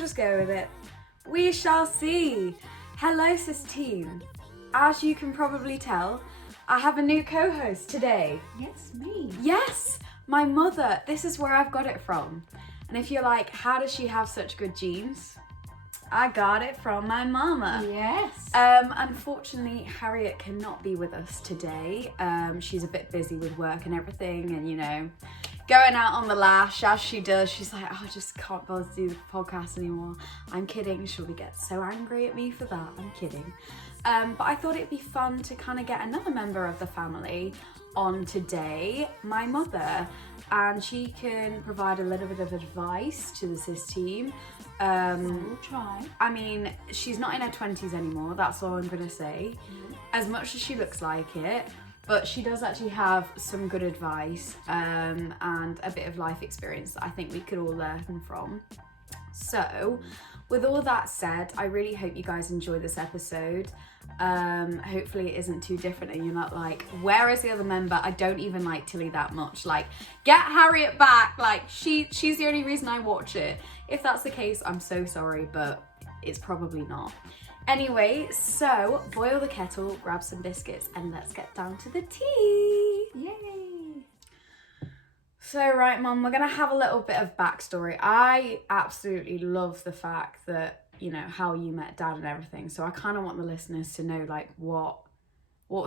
just go with it. We shall see. Hello, SisTea. As you can probably tell, I have a new co-host today. Yes, me. Yes, my mother. This is where I've got it from. And if you're like, how does she have such good genes? I got it from my mama. Yes. Unfortunately, Harriet cannot be with us today. She's a bit busy with work and everything, and going out on the lash as she does. She's like, oh, I just can't bother to do the podcast anymore. I'm kidding. She'll get so angry at me for that. I'm kidding. But I thought it'd be fun to kind of get another member of the family on today, my mother, and she can provide a little bit of advice to the Sis team. We'll try. I mean, she's not in her 20s anymore, that's all I'm gonna say. As much as she looks like it, but she does actually have some good advice and a bit of life experience that I think we could all learn from. So, with all that said, I really hope you guys enjoy this episode. Hopefully it isn't too different and you're not like, where is the other member? I don't even like Tilly that much. Like, get Harriet back. Like, she's the only reason I watch it. If that's the case, I'm so sorry, but it's probably not. Anyway, so boil the kettle, grab some biscuits, and let's get down to the tea. Yay. So, right, Mum, we're going to have a little bit of backstory. I absolutely love the fact that, how you met Dad and everything. So I kind of want the listeners to know, like, what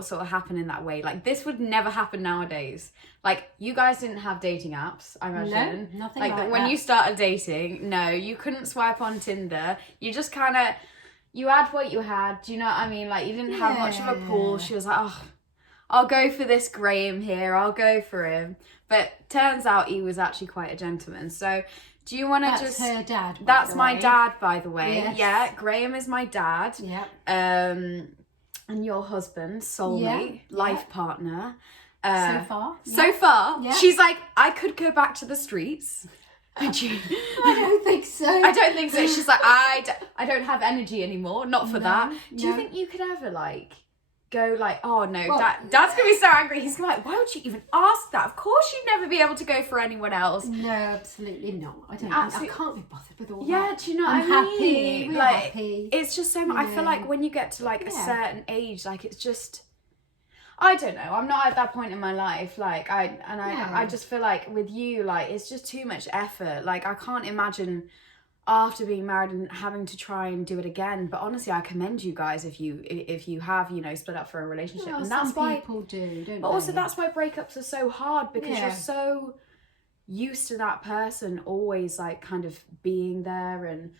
sort of happened in that way. Like, this would never happen nowadays. Like, you guys didn't have dating apps, I imagine. No, nothing like when that. you started dating, no, you couldn't swipe on Tinder. You just kind of, you had what you had. Do you know what I mean? Like, you didn't have much of a pool. She was like, oh, I'll go for this Graham here. I'll go for him. But turns out he was actually quite a gentleman. So do you want to just... That's her dad, That's my dad, by the way. Yes. Yeah, Graham is my dad. Yeah. And your husband, soulmate, life partner. So far. So far. Yeah. She's like, I could go back to the streets. Could you? I don't think so. I don't think so. She's like, I don't have energy anymore. Not for that. Do you think you could ever go oh no, well, Dad's gonna be so angry. He's gonna be like, why would you even ask that? Of course you'd never be able to go for anyone else. No, absolutely not. I can't be bothered with all that. Yeah, do you know what I mean? We're happy. It's just so much. I feel like when you get to a certain age, it's just, I don't know. I'm not at that point in my life. I just feel like with you, it's just too much effort. I can't imagine after being married and having to try and do it again. But honestly, I commend you guys if you have split up for a relationship. Well, and that's some why people do, don't but they? also that's why breakups are so hard, because you're so used to that person always kind of being there, and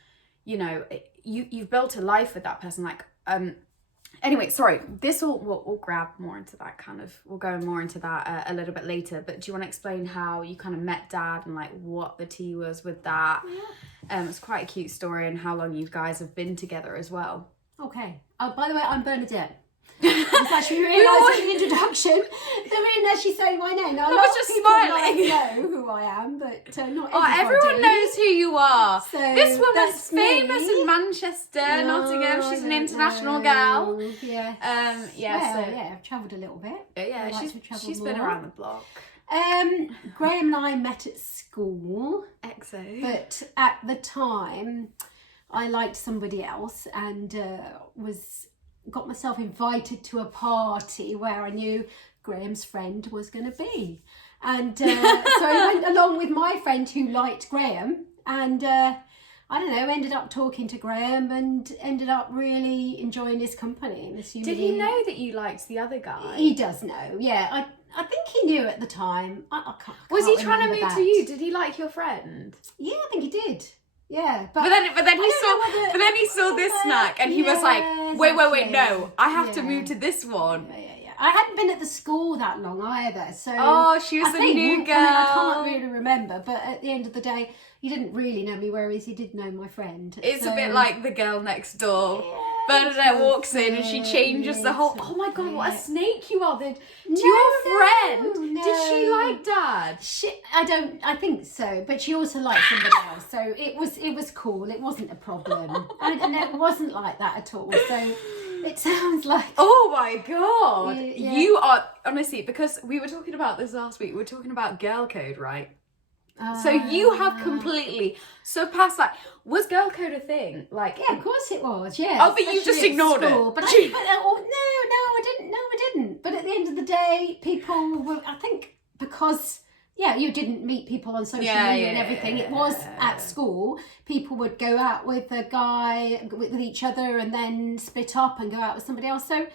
you've built a life with that person. Anyway, sorry, we'll grab more into that we'll go more into that a little bit later, but do you want to explain how you kind of met Dad and what the tea was with that? It's quite a cute story, and how long you guys have been together as well. Okay. By the way, I'm Bernadette. It's actually realised in the introduction that we didn't actually say my name. Now, a lot of people know who I am, but not everybody. Everyone knows who you are. So this woman's famous in Manchester, Nottingham. She's an international gal. Yeah. I've travelled a little bit. Yeah, she's been around the block. Graham and I met at school. Exo. But at the time, I liked somebody else and got myself invited to a party where I knew Graham's friend was going to be. And so I went along with my friend who liked Graham, and I don't know, ended up talking to Graham and ended up really enjoying his company. And did he know that you liked the other guy? He does know, yeah. I think he knew at the time. I can't Was he trying to move that. to you? Did he like your friend? Yeah, I think he did. Yeah, but then he saw this snack and he was like, wait, no, I have to move to this one. Yeah. I hadn't been at the school that long either, so she was the new girl. I can't really remember, but at the end of the day, he didn't really know me, whereas he did know my friend. It's a bit like the girl next door. Bernadette walks in and she changes the whole. Oh my god, what a snake you are! Did your friend? Did she like Dad? I think so, but she also liked somebody else, so it was cool. It wasn't a problem, and it wasn't like that at all. So it sounds like. Oh my god, you are honestly, because we were talking about this last week. We were talking about girl code, right? So you have completely surpassed that. Was girl code a thing? Like, yeah, of course it was. Yeah. Oh, but you just ignored it. But no, I didn't. But at the end of the day, people were. I think because you didn't meet people on social media and everything. It was at school. People would go out with a guy with each other and then split up and go out with somebody else. So.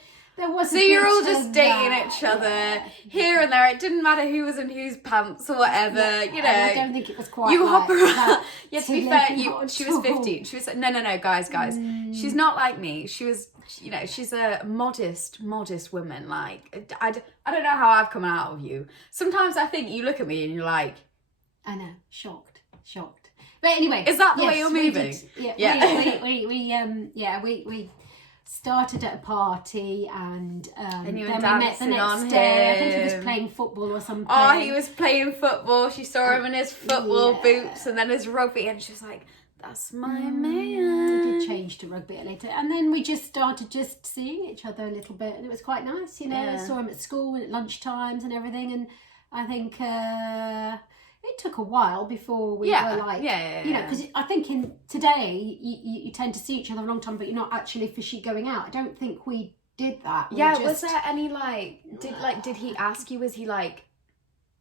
So you're all just dating each other here and there. It didn't matter who was in whose pants or whatever. You know, I don't think it was quite. You hop around. That. Yeah, to be fair, she was 15. She was no, guys. She's not like me. She was, she's a modest woman. Like I don't know how I've come out of you. Sometimes I think you look at me and you're like, I know, shocked. But anyway, is that the way you're moving? We started at a party and you were then we met the next day. I think he was playing football or something. Oh, he was playing football. She saw him in his football boots and then his rugby, and she was like, that's my man. We did change to rugby later, and then we just started seeing each other a little bit, and it was quite nice. I saw him at school and at lunch times and everything, and I think it took a while before we were like, because I think today you tend to see each other a long time, but you're not actually officially going out. I don't think we did that. Was there any did he ask you? Was he like,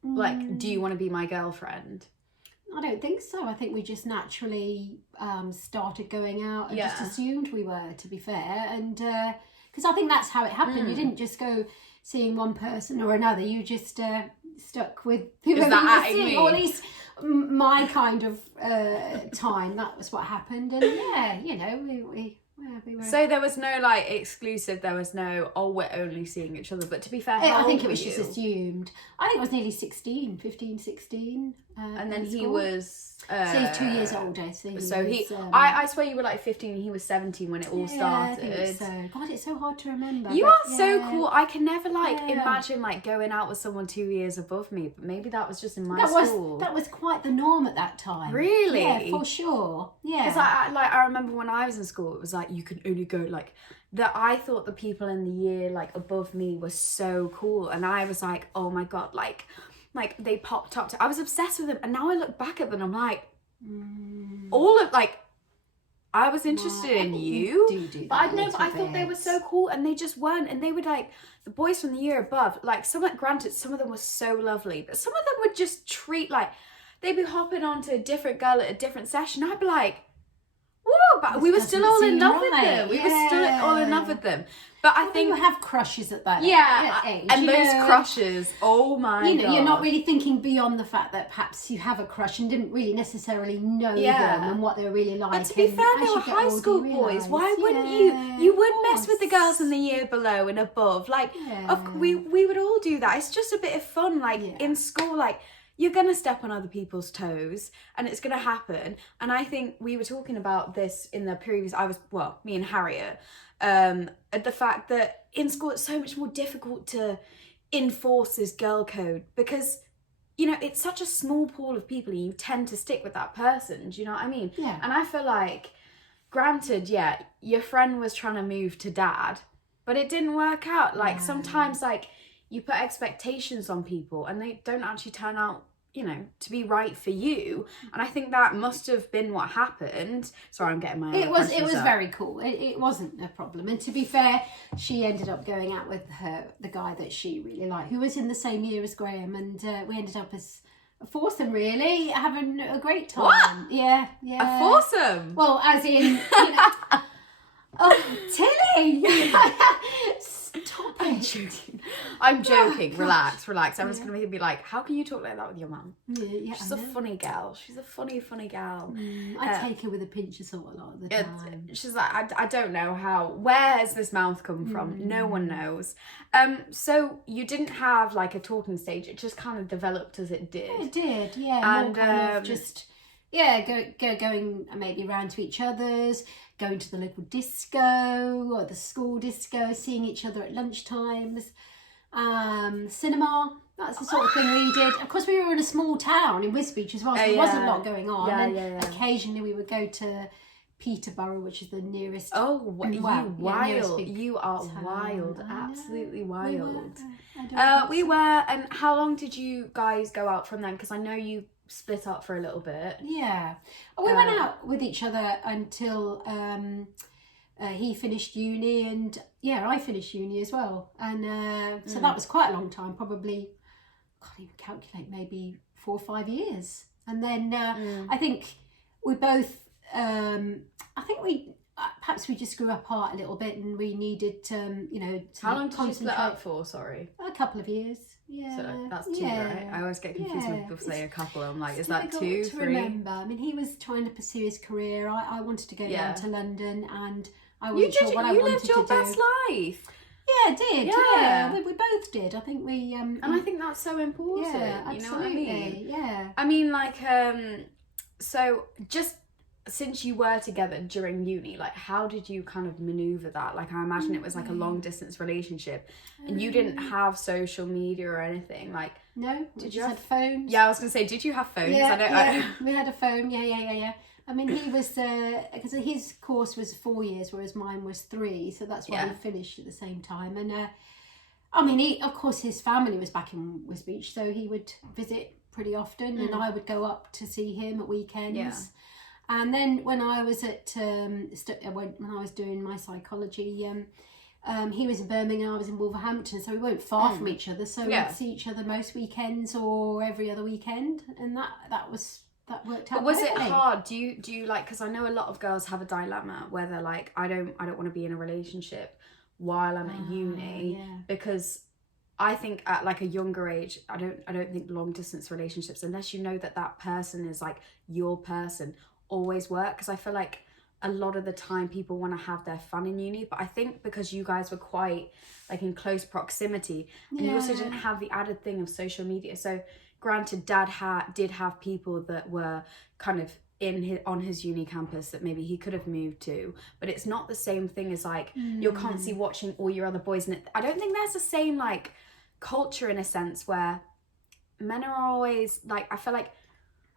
do you want to be my girlfriend? I don't think so. I think we just naturally started going out and just assumed we were, to be fair, and because I think that's how it happened. You didn't just go seeing one person or another. You just stuck with whoever you were seeing, or at least my kind of time. That was what happened, and we were. So there was no exclusive. There was no we're only seeing each other. But to be fair, I think it was just assumed. I think it was nearly 15, 16. And then he was. So he's 2 years older. I swear you were like 15 and he was 17 when it all started. I think so. God, it's so hard to remember. You are so cool. I can never imagine going out with someone 2 years above me, but maybe that was just in my school. That was quite the norm at that time. Really? Yeah, for sure. Yeah. Because I remember when I was in school, it was like you could only go I thought the people in the year above me were so cool, and I was like, oh my god, they popped up I was obsessed with them, and now I look back at them and I'm like, all of I was interested in you, but I thought they were so cool, and they just weren't, and they would the boys from the year above, granted some of them were so lovely, but some of them would just treat they'd be hopping onto a different girl at a different session. I'd be like, whoa, but we were still all in love with them. We were still all in love with them. But I think you have crushes at that age. And those crushes, oh my god. You're not really thinking beyond the fact that perhaps you have a crush and didn't really necessarily know them and what they're really like. But to be fair, they were high school boys. Why wouldn't you? You would mess with the girls in the year below and above. We would all do that. It's just a bit of fun. In school, you're going to step on other people's toes and it's going to happen. And I think we were talking about this in the previous, me and Harriet, the fact that in school it's so much more difficult to enforce this girl code because, it's such a small pool of people and you tend to stick with that person. Do you know what I mean? Yeah. And I feel granted, your friend was trying to move to dad, but it didn't work out. Sometimes you put expectations on people and they don't actually turn out, to be right for you. And I think that must have been what happened. Sorry, I'm getting my It was very cool. It wasn't a problem. And to be fair, she ended up going out with the guy that she really liked, who was in the same year as Graham, and we ended up as a foursome, really, having a great time. What? Yeah. A foursome? Well, as in, oh, Tilly! Stop it. I'm joking. Relax. Everyone's going to be like, how can you talk like that with your mum? Yeah, she's a funny gal. She's a funny gal. I take her with a pinch of salt a lot of the time. She's like, I don't know where has this mouth come from? No one knows. So you didn't have a talking stage. It just kind of developed as it did. It did, yeah. And more kind of just... going maybe around to each other's, going to the local disco or the school disco, seeing each other at lunchtimes, cinema. That's the sort of thing we did. Of course, we were in a small town in Wisbech as well, so there wasn't a lot going on. And occasionally we would go to Peterborough, which is the nearest. Oh, you wild! You are wild, absolutely wild. We were. And how long did you guys go out from then? Because I know you split up for a little bit. Yeah. We went out with each other until he finished uni, and I finished uni as well. And so that was quite a long time, probably, I can't even calculate, maybe 4 or 5 years. And then I think we both, perhaps we just grew apart a little bit, and we needed, How long did you split up for? Sorry. A couple of years. Yeah. So that's 2, right? I always get confused when people say a couple. I'm like, is that 2, 3? To remember. I mean, he was trying to pursue his career. I wanted to go down to London, and I wasn't sure what I wanted to do. You lived your best life. Yeah, I did. Yeah, we both did. I think we. And I think that's so important. Yeah, absolutely. You know what I mean? Yeah. I mean, like, so just since you were together during uni, like, how did you kind of maneuver that? Like, I imagine it was like a long distance relationship, and you didn't have social media or anything. Like, no, did you have phones? Yeah, I was gonna say, did you have phones? Yeah, we had a phone. Yeah. I mean, he was because his course was 4 years, whereas mine was 3, so that's why we finished at the same time. And I mean, of course, his family was back in Wisbech, so he would visit pretty often, and I would go up to see him at weekends. Yeah. And then when I was at when I was doing my psychology, he was in Birmingham, I was in Wolverhampton, so we weren't far from each other. So we'd see each other most weekends or every other weekend, and that worked out. But was it hard? Do you like? Because I know a lot of girls have a dilemma where they're like, I don't want to be in a relationship while I'm at uni, because I think at like a younger age, I don't think long distance relationships, unless you know that person is like your person, always work. Because I feel like a lot of the time people want to have their fun in uni, but I think because you guys were quite like in close proximity, and you also didn't have the added thing of social media. So granted, Dad did have people that were kind of on his uni campus that maybe he could have moved to, but it's not the same thing as like you're constantly watching all your other boys, and I don't think there's the same like culture in a sense where men are always like, I feel like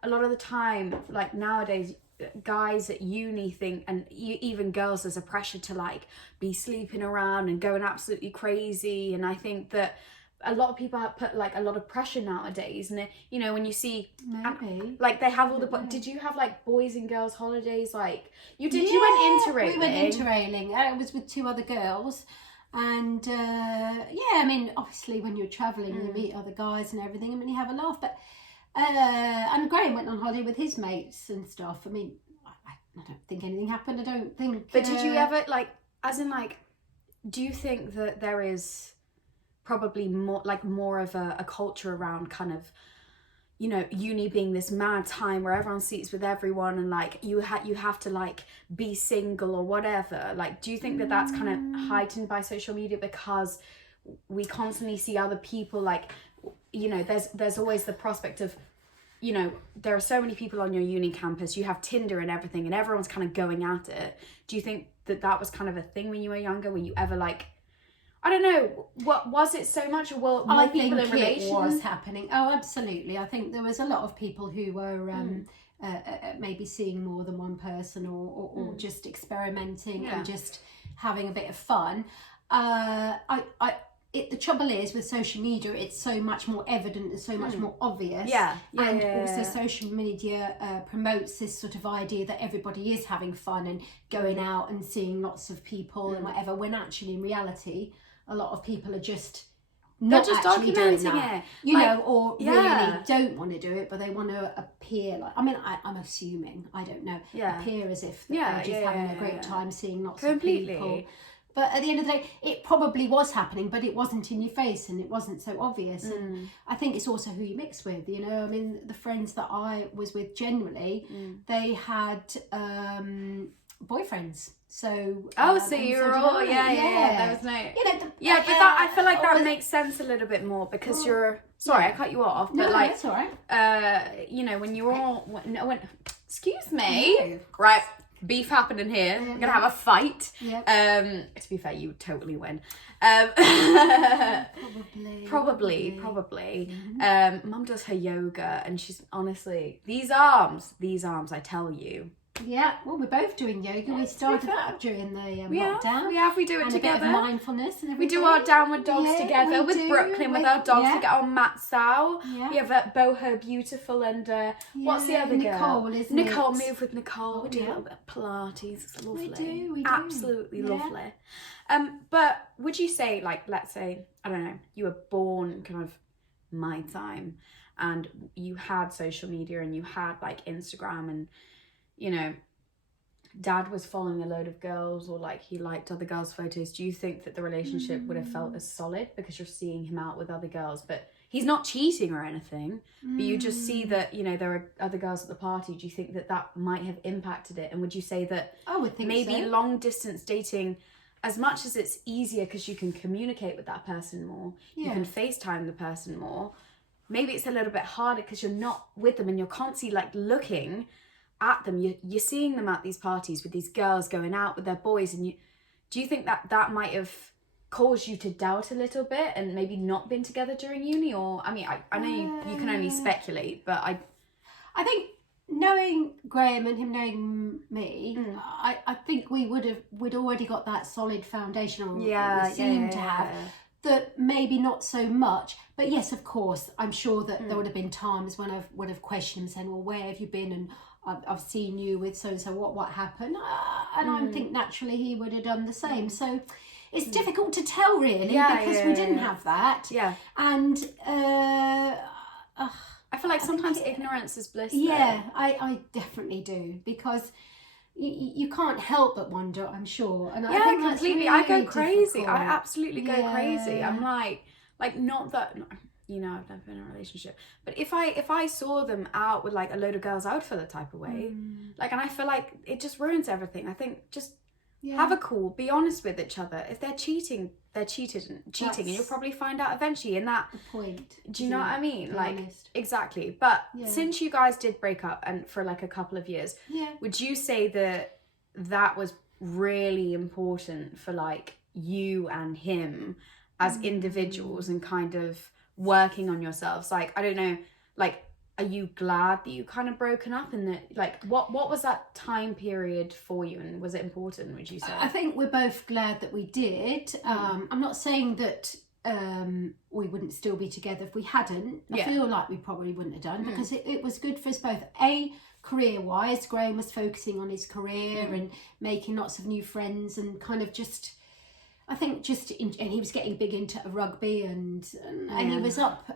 a lot of the time, like nowadays, guys at uni think, and even girls, there's a pressure to like be sleeping around and going absolutely crazy. And I think that a lot of people have put like a lot of pressure nowadays, and you know, when you see like they have all the did you have like boys and girls holidays like you did? You went interrailing. We went interrailing. I was with 2 other girls, and I mean, obviously when you're traveling you meet other guys and everything, and when you have a laugh. But and Graham went on holiday with his mates and stuff. I mean, I don't think anything happened. I don't think. But did you ever like, as in like, do you think that there is probably more of a culture around kind of, you know, uni being this mad time where everyone sleeps with everyone, and like you have to like be single or whatever? Like, do you think that that's kind of heightened by social media because we constantly see other people, like, you know, there's always the prospect of, you know, there are so many people on your uni campus, you have Tinder and everything, and everyone's kind of going at it. Do you think that was kind of a thing when you were younger? Were you ever like, I don't know, what was it so much, or were more people in relations? It was happening. Oh, absolutely. I think there was a lot of people who were maybe seeing more than one person, or just experimenting and just having a bit of fun. The trouble is with social media, it's so much more evident and so much more obvious. Also social media promotes this sort of idea that everybody is having fun and going out and seeing lots of people and whatever, when actually in reality a lot of people are just not actually doing that, you know, or really don't want to do it, but they want to appear like, I mean, I'm assuming, I don't know, appear as if they're just having a great time seeing lots of people. But at the end of the day, it probably was happening, but it wasn't in your face and it wasn't so obvious. And I think it's also who you mix with, you know. I mean, the friends that I was with generally, they had boyfriends. So so you were all there was no, you know, but that, I feel like that makes sense a little bit more because you're sorry I cut you off, but like that's all right. You know, when you're all excuse me, right, beef happening here. We're gonna have a fight. To be fair, you would totally win. Probably. Mum does her yoga, and she's honestly, these arms, I tell you, Yeah, well, we're both doing yoga. We started that during the lockdown. We do it and together. A bit of mindfulness and everything. We do our downward dogs together with Brooklyn, with our dogs. We get our mats out. Yeah. We have Boho Beautiful and what's the other girl? Nicole, isn't Nicole, it? Move with Nicole. We do a little bit of Pilates. It's lovely. We do. Absolutely lovely. But would you say, like, let's say, I don't know, you were born kind of my time and you had social media and you had like Instagram and, you know, Dad was following a load of girls or like he liked other girls' photos, do you think that the relationship would have felt as solid because you're seeing him out with other girls, but he's not cheating or anything, but you just see that, you know, there are other girls at the party? Do you think that that might have impacted it? And would you say that I would think maybe so. long distance dating, as much as it's easier because you can communicate with that person more, you can FaceTime the person more, maybe it's a little bit harder because you're not with them and you're constantly like looking at them. You're seeing them at these parties with these girls going out with their boys, and do you think that that might have caused you to doubt a little bit and maybe not been together during uni? Or I mean, I know you can only speculate, but I think knowing Graham and him knowing me, I think we'd already got that solid foundation, or we seem to have. That maybe not so much, but yes, of course, I'm sure that there would have been times when I would have questioned him, saying, "Well, where have you been?" And I've seen you with so and so. What happened? And I think naturally he would have done the same. So it's difficult to tell, really, because we didn't have that. Yeah, and I feel like sometimes ignorance is bliss. Yeah, I definitely do, because you can't help but wonder, I'm sure. And I think completely. That's really I go crazy. difficult. I absolutely go crazy. I'm like not that, you know, I've never been in a relationship, but if I saw them out with like a load of girls, I would feel the type of way. Like, and I feel like it just ruins everything. I think just have a call, be honest with each other. If they're cheating, they're cheating, and you'll probably find out eventually. And that the point. Do you know what I mean? Be like honest. Exactly. But since you guys did break up and for like a couple of years, would you say that that was really important for like you and him as individuals and kind of working on yourselves? Like, I don't know, like, are you glad that you kind of broken up, and that like what was that time period for you, and was it important, would you say? I think we're both glad that we did. I'm not saying that we wouldn't still be together if we hadn't. I feel like we probably wouldn't have done, because it was good for us both. Career-wise, Graham was focusing on his career and making lots of new friends, and kind of just, I think and he was getting big into rugby, and he was up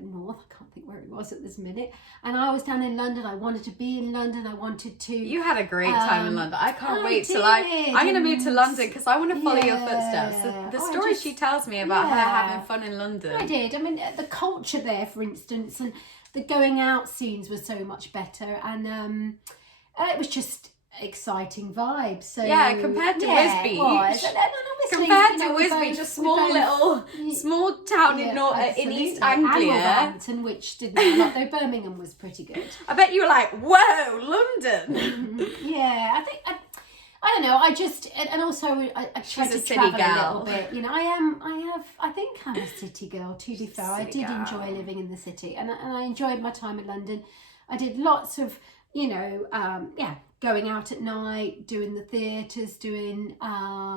north. I can't think where he was at this minute. And I was down in London. I wanted to be in London. I wanted to. You had a great time in London. I can't wait till I'm going to move to London, because I want to follow your footsteps. The stories she tells me about her having fun in London. I did. I mean, the culture there, for instance, and the going out scenes were so much better, and it was just exciting vibes. So compared to Wisbech, compared to Wisbech, just small town in East Anglia, and which didn't look like, though Birmingham was pretty good. I bet you were like, whoa, London. I think I don't know. I just, and also I try to travel a little bit. You know, I think I'm a city girl. To be fair, I did enjoy living in the city, and I enjoyed my time in London. I did lots of, you know, going out at night, doing the theatres, doing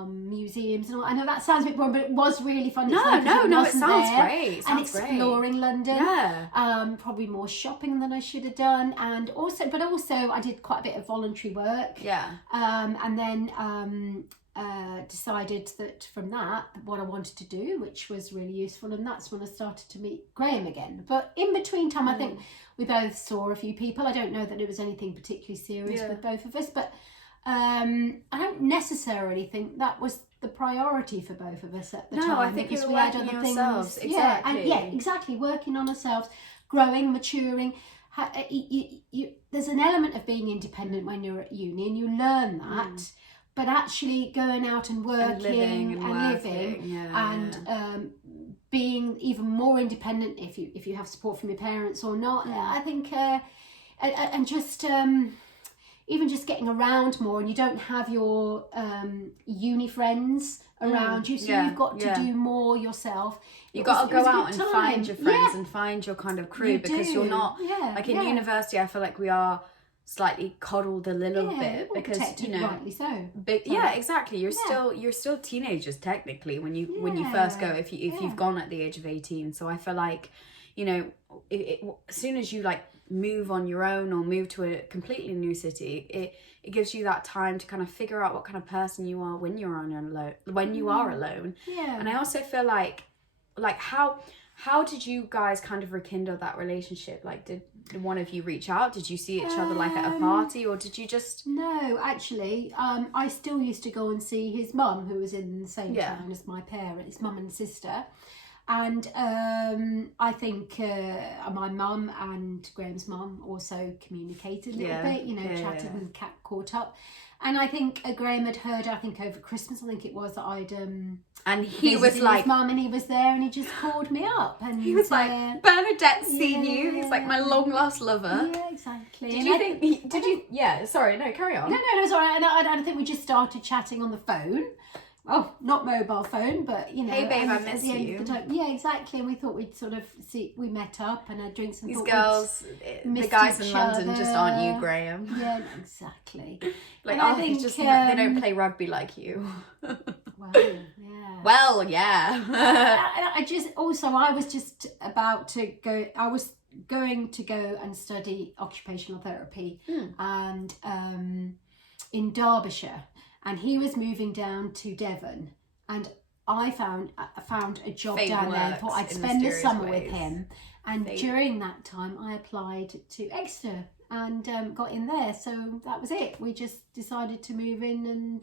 museums, and all. I know that sounds a bit boring, but it was really fun. No, it sounds great. And exploring London. Yeah. Probably more shopping than I should have done, and also I did quite a bit of voluntary work. Yeah. And then decided that from that what I wanted to do, which was really useful, and that's when I started to meet Graham again. But in between time, I think we both saw a few people. I don't know that it was anything particularly serious with both of us, but I don't necessarily think that was the priority for both of us at the time. No, I think because we had other things. Exactly. Exactly. Working on ourselves, growing, maturing. There's an element of being independent when you're at uni, and you learn that. But actually going out and working and living and being even more independent, if you have support from your parents or not, I think, and just even just getting around more, and you don't have your uni friends around you, so you've got to do more yourself. You've got to go out and find your friends and find your kind of crew, because you're not like in university. I feel like we are slightly coddled a little bit well, because protected, rightly so. But yeah, exactly. You're still teenagers technically when you first go, if you've gone at the age of 18. So I feel like, as soon as you like move on your own or move to a completely new city, it gives you that time to kind of figure out what kind of person you are when you're alone. Yeah. And I also feel like how did you guys kind of rekindle that relationship? Like, did one of you reach out? Did you see each other like at a party, or did you just... No, actually, I still used to go and see his mum, who was in the same town as my parents, his mum and sister. And I think my mum and Graham's mum also communicated a little bit, chatted and caught up. And I think Graham had heard, over Christmas, it was, that I'd... and he was like... his mum, and he was there, and he just called me up. And he was like, Bernadette's seen you. He's like my long lost lover. Yeah, exactly. Sorry, no, carry on. No, it's all right. And I think we just started chatting on the phone. Oh, not mobile phone, but Hey babe, I miss you. Yeah, exactly. And we thought we'd sort of we met up and had drinks and these girls, the guys in London just aren't you, Graham. Yeah, exactly. Like, they don't play rugby like you. Well, yeah. Well, yeah. I was just about to go. I was going to go and study occupational therapy, and in Derbyshire. And he was moving down to Devon, and I found a job down there. Thought I'd spend the summer with him, and during that time I applied to Exeter and got in there. So that was it. We just decided to move in,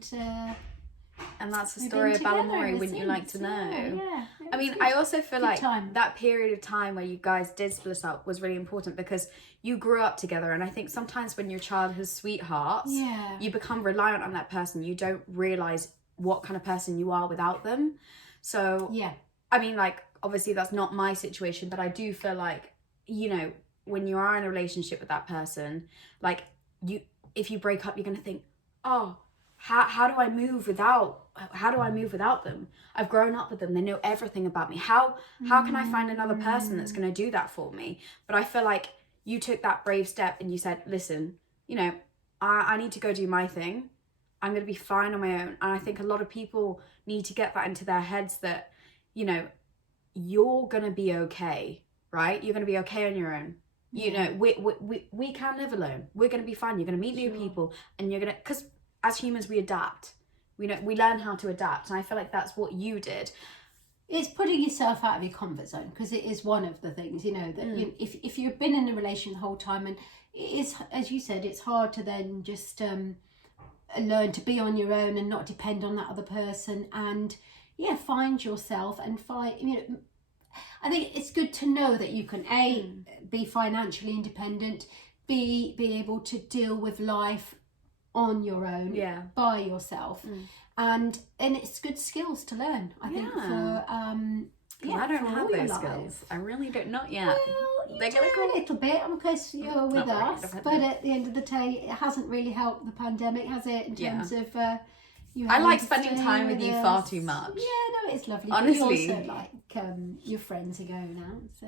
and that's the story of Ballymorey. Wouldn't you like to know? Yeah. I mean, I also feel like that period of time where you guys did split up was really important because you grew up together. And I think sometimes when you're childhood sweethearts, you become reliant on that person. You don't realise what kind of person you are without them. So, I mean, like, obviously that's not my situation, but I do feel like, when you are in a relationship with that person, like, if you break up, you're going to think, oh, how do I move without them? I've grown up with them. They know everything about me. How can I find another person that's going to do that for me? But I feel like you took that brave step and you said, listen, I need to go do my thing. I'm going to be fine on my own. And I think a lot of people need to get that into their heads that, you're going to be okay, right? You're going to be okay on your own. We can live alone. We're going to be fine. You're going to meet new people, and you're going to, because as humans, we adapt. We learn how to adapt. And I feel like that's what you did. It's putting yourself out of your comfort zone, because it is one of the things, that if you've been in a relation the whole time, and it is, as you said, it's hard to then just learn to be on your own and not depend on that other person, and find yourself and find, I think it's good to know that you can be financially independent, be able to deal with life on your own, by yourself, and it's good skills to learn, I think, for I don't have those skills. I really don't, not yet. Well, you do a little bit because you're with us, but at the end of the day, it hasn't really helped the pandemic, has it, in terms of I like spending time with you far too much. Yeah, no, it's lovely. Honestly. But you also like your friends are going out. So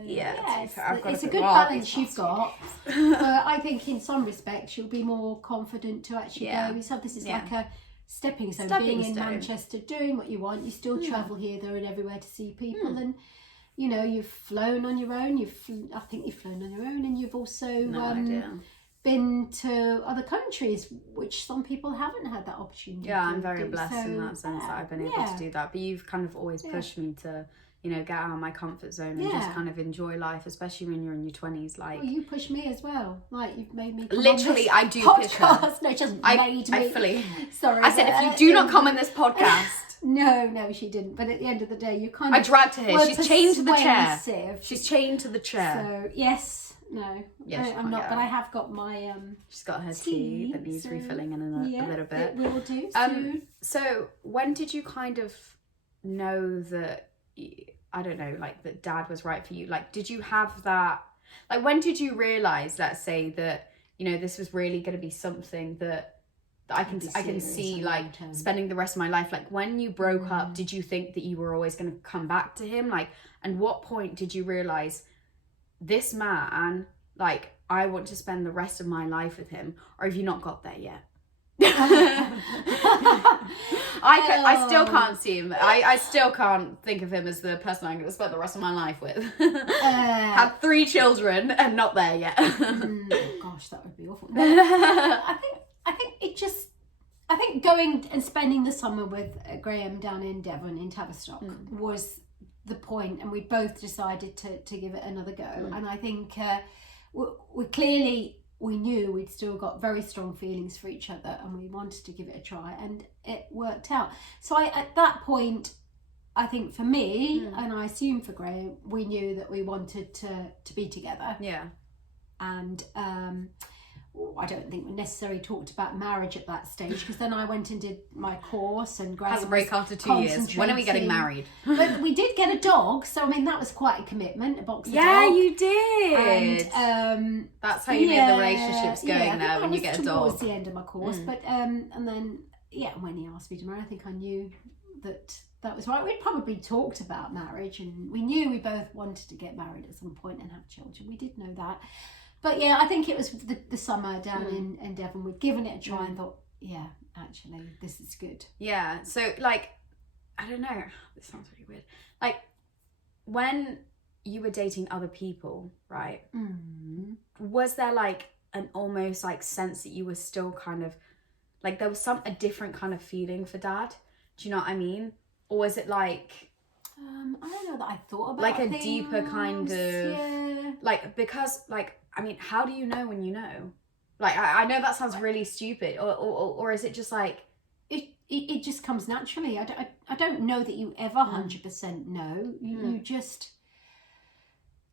it's a good balance you've got. But I think in some respects you'll be more confident to actually go yourself. This is like a stepping stone. Being in Manchester, doing what you want, you still travel here, there and everywhere to see people, and you've flown on your own. I think you've flown on your own, and you've also been to other countries, which some people haven't had that opportunity. Yeah, I'm very blessed in that sense that I've been able to do that. But you've kind of always pushed me to, get out of my comfort zone and just kind of enjoy life, especially when you're in your 20s. Like, well, you push me as well. Like, you've made me come literally, on I this do podcast. push her. No, she hasn't made me. I fully. Sorry. I said, if you do not come on this podcast. No, she didn't. But at the end of the day, you kind of. I dragged her here. She's chained to the chair. She's chained to the chair. So yes. No, I'm not, but I have got my she's got her tea that needs refilling in a little bit. It will do soon. So when did you kind of know that, I don't know, like, that Dad was right for you? Like, did you have that, like, when did you realise, let's say, that this was really going to be something that I can see, like, spending the rest of my life? Like, when you broke up, did you think that you were always going to come back to him? Like, and what point did you realise, this man, like, I want to spend the rest of my life with him, or have you not got there yet? I still can't see him. I still can't think of him as the person I'm going to spend the rest of my life with. Have 3 children and not there yet. Gosh, that would be awful. I think going and spending the summer with Graham down in Devon in Tavistock was the point, and we both decided to give it another go. And I think we knew we'd still got very strong feelings for each other, and we wanted to give it a try, and it worked out. So at that point, I think for me, and I assume for Graham, we knew that we wanted to be together. Yeah. And I don't think we necessarily talked about marriage at that stage, because then I went and did my course, and Graham has a break after 2 years. When are we getting married? But we did get a dog, so I mean that was quite a commitment, a boxer dog. Yeah, you did. And that's how you know the relationship's going now, when you get a dog. Towards the end of my course, but and then when he asked me to marry, I think I knew that was right. We'd probably talked about marriage, and we knew we both wanted to get married at some point and have children. We did know that. But yeah, I think it was the summer down in Devon. We'd given it a try and thought, yeah, actually, this is good. Yeah. So, like, I don't know. This sounds really weird. Like, when you were dating other people, right? Was there, like, an almost, like, sense that you were still kind of, like, there was a different kind of feeling for Dad? Do you know what I mean? Or was it, like... I don't know that I thought about like a things. deeper kind of... Yeah. Like, because, like... I mean, how do you know when you know? Like, I know that sounds really stupid, or is it just like... It just comes naturally. I don't know that you ever 100% know. You just...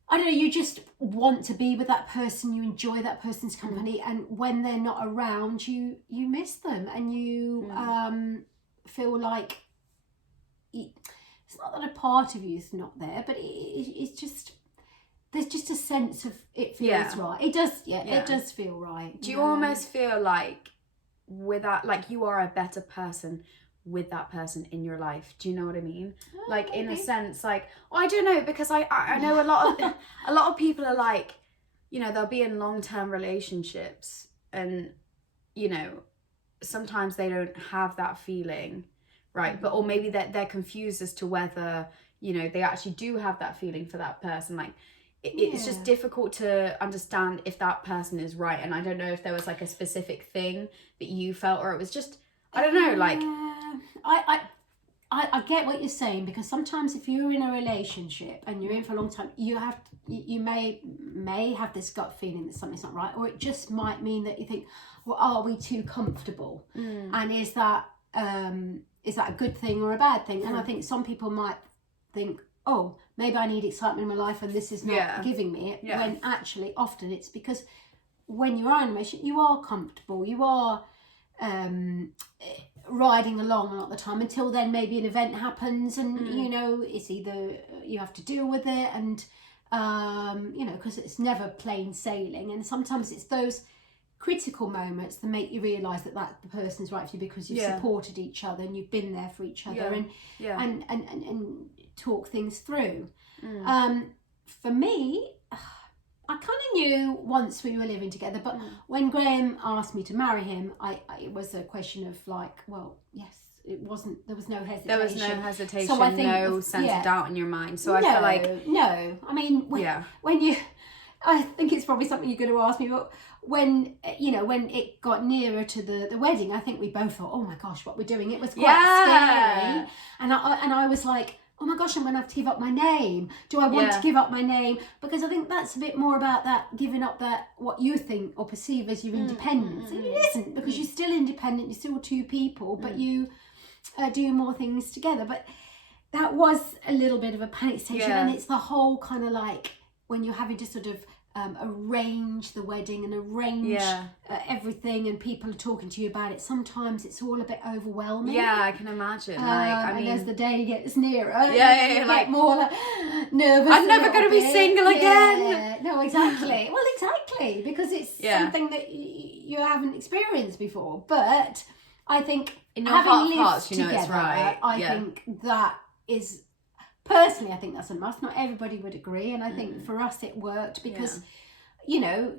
I don't know, you just want to be with that person, you enjoy that person's company, and when they're not around, you miss them, and you feel like... It's not that a part of you is not there, but it's just... There's just a sense of it feels right. It does, it does feel right. Do you almost feel like without, like you are a better person with that person in your life? Do you know what I mean? Like maybe. In a sense, like, I don't know, because I know a lot of people are like, you know, they'll be in long-term relationships, and you know, sometimes they don't have that feeling, right? But or maybe they're confused as to whether, you know, they actually do have that feeling for that person. Like it's just difficult to understand if that person is right. And I don't know if there was like a specific thing that you felt, or it was just, I don't know, like... I get what you're saying, because sometimes if you're in a relationship and you're in for a long time, you may have this gut feeling that something's not right, or it just might mean that you think, well, are we too comfortable? And is that a good thing or a bad thing? And I think some people might think, oh, maybe I need excitement in my life and this is not giving me it. When actually often it's because when you are in a relationship, you are comfortable, you are riding along a lot of the time, until then maybe an event happens and you know, it's either you have to deal with it, and you know, because it's never plain sailing, and sometimes it's those critical moments that make you realise that the person's right for you, because you've supported each other and you've been there for each other and talk things through. For me, I kind of knew once we were living together, but when Graham asked me to marry him, it was a question of like, well, yes, it wasn't, there was no hesitation. There was no hesitation, so I think no sense of doubt in your mind. So I feel like... No, I mean, when you... I think it's probably something you're going to ask me, but when, you know, when it got nearer to the wedding, I think we both thought, oh my gosh, what we're doing. It was quite scary. And I was like, oh my gosh, I'm going to have to give up my name. Do I want to give up my name? Because I think that's a bit more about that, giving up that, what you think or perceive as your independence. And it isn't, because you're still independent, you're still two people, but you do more things together. But that was a little bit of a panic station. And it's the whole kind of like, when you're having to sort of arrange the wedding and arrange everything, and people are talking to you about it, sometimes it's all a bit overwhelming. Yeah, I can imagine. Like, I mean, and as the day gets nearer, you like get more like nervous. I'm never going to be single again. No, exactly. Well, exactly, because it's something that you haven't experienced before. But I think in your heart of hearts, you know it's right. I think that is... Personally, I think that's a must. Not everybody would agree, and I think for us it worked because, you know,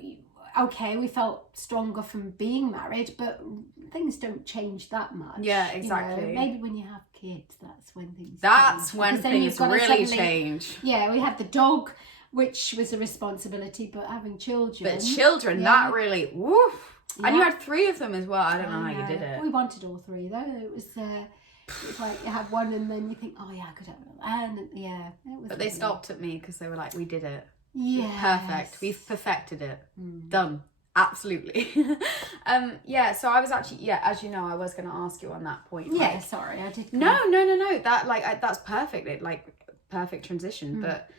okay, we felt stronger from being married, but things don't change that much. Yeah, exactly. You know? Maybe when you have kids, that's when things That's change. when Because then things you've got to really suddenly- change. Yeah, we had the dog, which was a responsibility, but having children. But children, that really, woof. Yeah. And you had 3 of them as well. I don't know how you did it. We wanted all 3 though. It was like you have one and then you think, oh yeah, I could have it. And yeah, it was. But they stopped at me because they were like, we did it. Yeah. Perfect. We've perfected it. Done. Absolutely. Yeah, so I was actually, as you know, I was going to ask you on that point. Yeah, like, sorry, I did. No. That, like, that's perfect. It, like, perfect transition. But,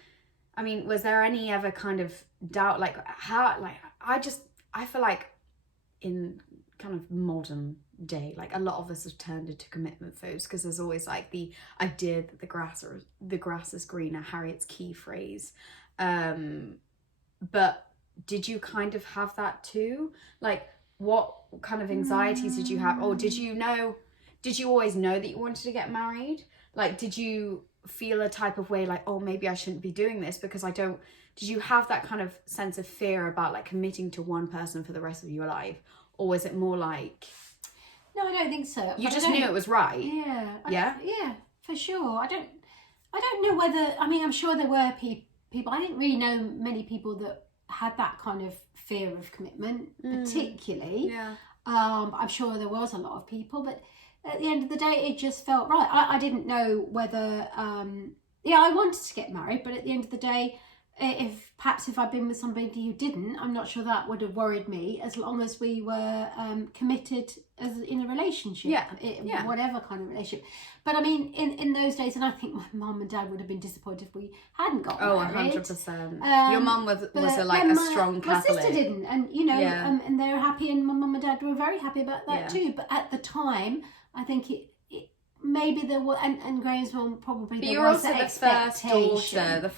I mean, was there any ever kind of doubt, like, how, like, I feel like in kind of modern day, like, a lot of us have turned into commitment phones because there's always, like, the idea that the grass is greener, Harriet's key phrase. But did you kind of have that too? Like, what kind of anxieties did you have? Or did you always know that you wanted to get married? Like, did you feel a type of way like, oh, maybe I shouldn't be doing this because I don't, did you have that kind of sense of fear about like committing to one person for the rest of your life? Or was it more like... No, I don't think so. You just knew it was right? Yeah. Yeah? Yeah, for sure. I don't know whether, I mean, I'm sure there were people, I didn't really know many people that had that kind of fear of commitment, particularly. Yeah. I'm sure there was a lot of people, but at the end of the day, it just felt right. I didn't know whether, I wanted to get married, but at the end of the day, if I'd been with somebody who didn't, I'm not sure that would have worried me, as long as we were committed as in a relationship, whatever kind of relationship. But I mean, in those days, and I think my mum and dad would have been disappointed if we hadn't got married. 100%. Your mum was a strong Catholic. My sister didn't, and and they were happy, and my mum and dad were very happy about that too. But at the time, I think it maybe there were, and Graham's mum probably. But you're also the first daughter,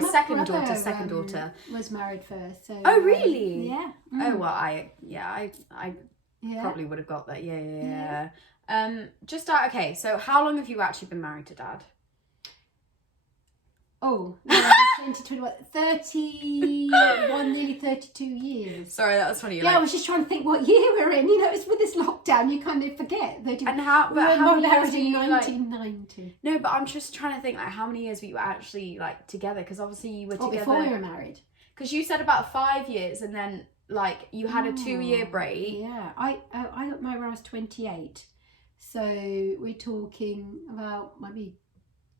second daughter was married first. So oh really? Yeah. Oh well, I probably would have got that. Yeah. Okay. So how long have you actually been married to Dad? Oh, 2021, 31, nearly 32 years. Sorry, that was funny. Yeah, I was just trying to think what year we're in. You know, it's with this lockdown, you kind of forget. And how many years were you 1990. No, but I'm just trying to think, like, how many years were you actually, like, together? Because obviously you were together... before we were married. Because you said about 5 years, and then, like, you had a 2-year break. Yeah, I got married when I was 28. So we're talking about maybe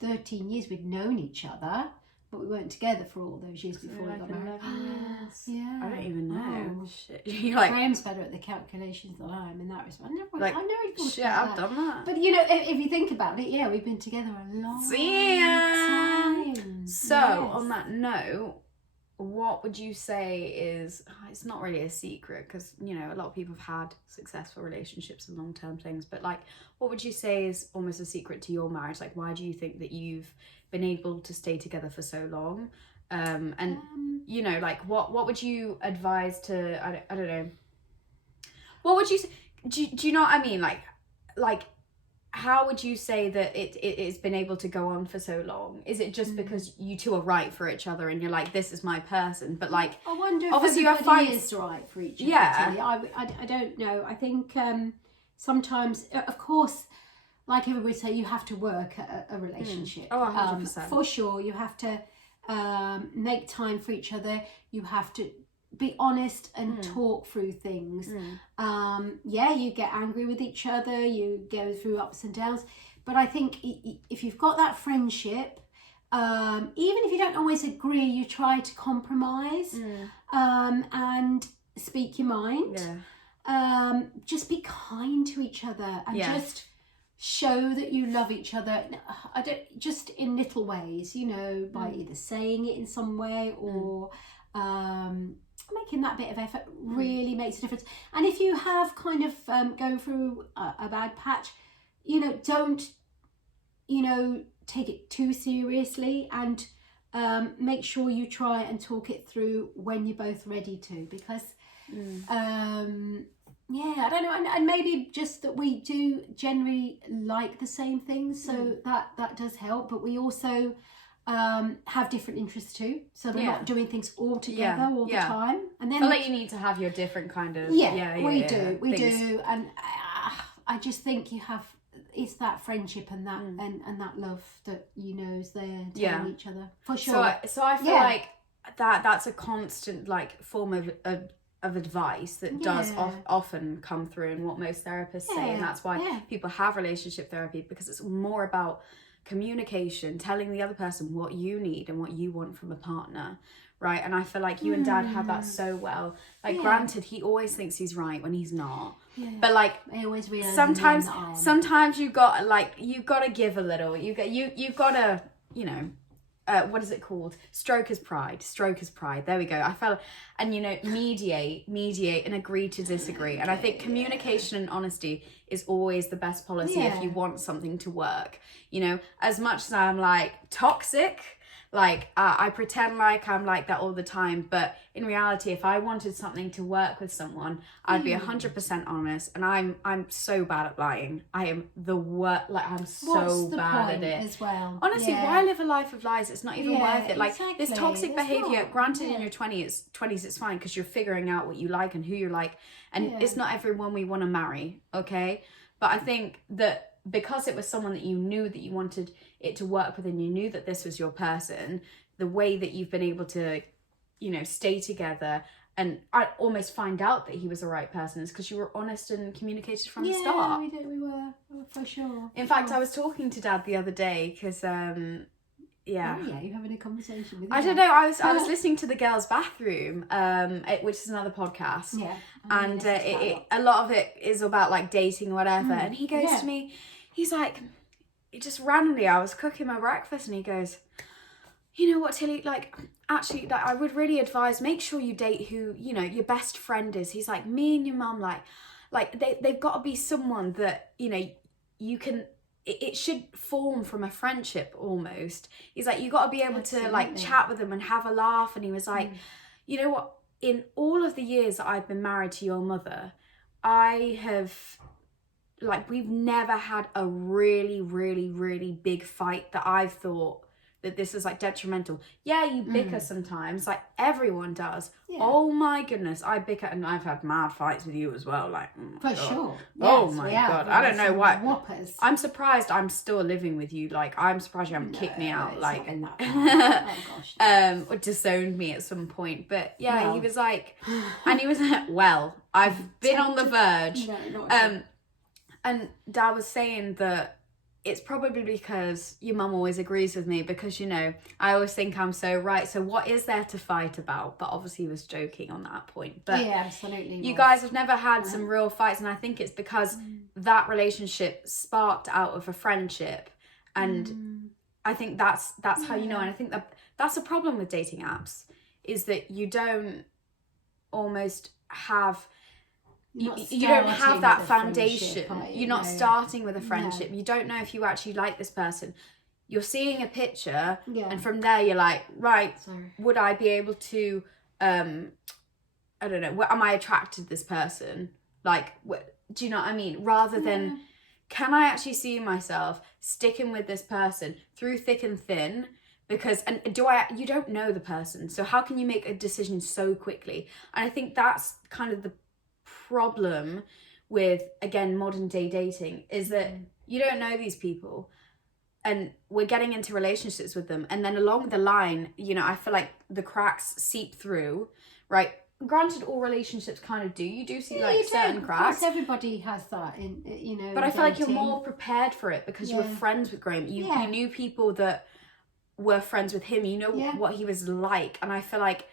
13 years we'd known each other, but we weren't together for all those years before we got married. 11 years. Yeah. I don't even know. Oh. Shit. You're like, Graham's better at the calculations than I am in that respect. I never thought shit, about I've done that. But you know, if you think about it, we've been together a long time. So, on that note, what would you say is, it's not really a secret because, you know, a lot of people have had successful relationships and long-term things, but like, what would you say is almost a secret to your marriage? Like, why do you think that you've been able to stay together for so long? You know, like, what would you advise to, I don't know, what would you, do you know what I mean? Like, how would you say that it's been able to go on for so long? Is it just because you two are right for each other and you're like, this is my person? But like, I wonder if obviously everybody is right for each other. Yeah. I don't know. I think sometimes, of course, like everybody say, you have to work at a relationship. Oh, 100%. For sure, you have to make time for each other. You have to be honest and talk through things. You get angry with each other, you go through ups and downs, but I think if you've got that friendship, even if you don't always agree, you try to compromise and speak your mind. Just be kind to each other and just show that you love each other. I don't, just in little ways, you know, by either saying it in some way or making that bit of effort really makes a difference. And if you have kind of going through a bad patch, you know, don't, you know, take it too seriously, and make sure you try and talk it through when you're both ready to, because I don't know, and maybe just that we do generally like the same things, so that does help. But we also have different interests too, so they're Yeah. not doing things all together all the Yeah. time. And I then feel like you need to have your different kind of we things. do, and I just think you have. It's that friendship and that and that love that is there telling each other for sure. So I feel like that's a constant like form of advice that does often come through in what most therapists say, and that's why people have relationship therapy, because it's more about communication, telling the other person what you need and what you want from a partner, right? And I feel like you and Dad have that so well. Like, granted, he always thinks he's right when he's not, but like I always realize sometimes you got to give a little. You gotta what is it called? Stroke his pride. There we go. I felt, and mediate and agree to disagree. And I think communication and honesty is always the best policy if you want something to work. As much as I'm like toxic, like I pretend like I'm like that all the time, but in reality, if I wanted something to work with someone, I'd be 100% honest. And I'm so bad at lying. I am the worst. Like, I'm so bad at it as well. Honestly, why live a life of lies? It's not even worth it. Like, this toxic behavior, not. granted in your 20s it's fine, because you're figuring out what you like and who you like, and it's not everyone we want to marry, okay? But I think that because it was someone that you knew that you wanted it to work with, and you knew that this was your person, the way that you've been able to stay together and I almost find out that he was the right person is because you were honest and communicated from the start. Yeah, we were for sure. In fact, I was talking to Dad the other day because you're having a conversation with him. I don't know, I was listening to the girls' bathroom, which is another podcast. Yeah. And a lot of it is about like dating or whatever. And he goes to me, he's like, just randomly, I was cooking my breakfast and he goes, you know what, Tilly, like, actually, like, I would really advise, make sure you date who, your best friend is. He's like, me and your mum, like they've got to be someone that, you can, it should form from a friendship almost. He's like, you got to be able to like chat with them and have a laugh. And he was like, you know what, in all of the years that I've been married to your mother, I have, like, we've never had a really, really, really big fight that I've thought that this is like detrimental. Yeah, you bicker sometimes, like everyone does. Yeah. Oh my goodness, I bicker, and I've had mad fights with you as well. Like, for sure. Oh my god, I don't know why. Whoppers. I'm surprised I'm still living with you. Like, I'm surprised you haven't kicked me out. Like, oh gosh. Or disowned me at some point. But yeah, he was like, and he was like, well, I've been on the verge. No, and Dad was saying that it's probably because your mum always agrees with me, because, I always think I'm so right. So what is there to fight about? But obviously he was joking on that point. But yeah, absolutely. You guys have never had some real fights. And I think it's because that relationship sparked out of a friendship. And I think that's how you know. And I think that's a problem with dating apps, is that you don't almost have... You don't have that foundation. You're not starting with a friendship. You don't know if you actually like this person. You're seeing a picture, and from there you're like, right, would I be able to, I don't know, am I attracted to this person? Like, do you know what I mean? Rather than, can I actually see myself sticking with this person through thick and thin? Because, and you don't know the person, so how can you make a decision so quickly? And I think that's kind of the problem with, again, modern day dating, is that you don't know these people, and we're getting into relationships with them, and then along the line, I feel like the cracks seep through, right? Granted, all relationships kind of do. You do see like certain cracks. Of course, everybody has that in But I feel like you're more prepared for it because you were friends with Graham. You knew people that were friends with him. You know what he was like, and I feel like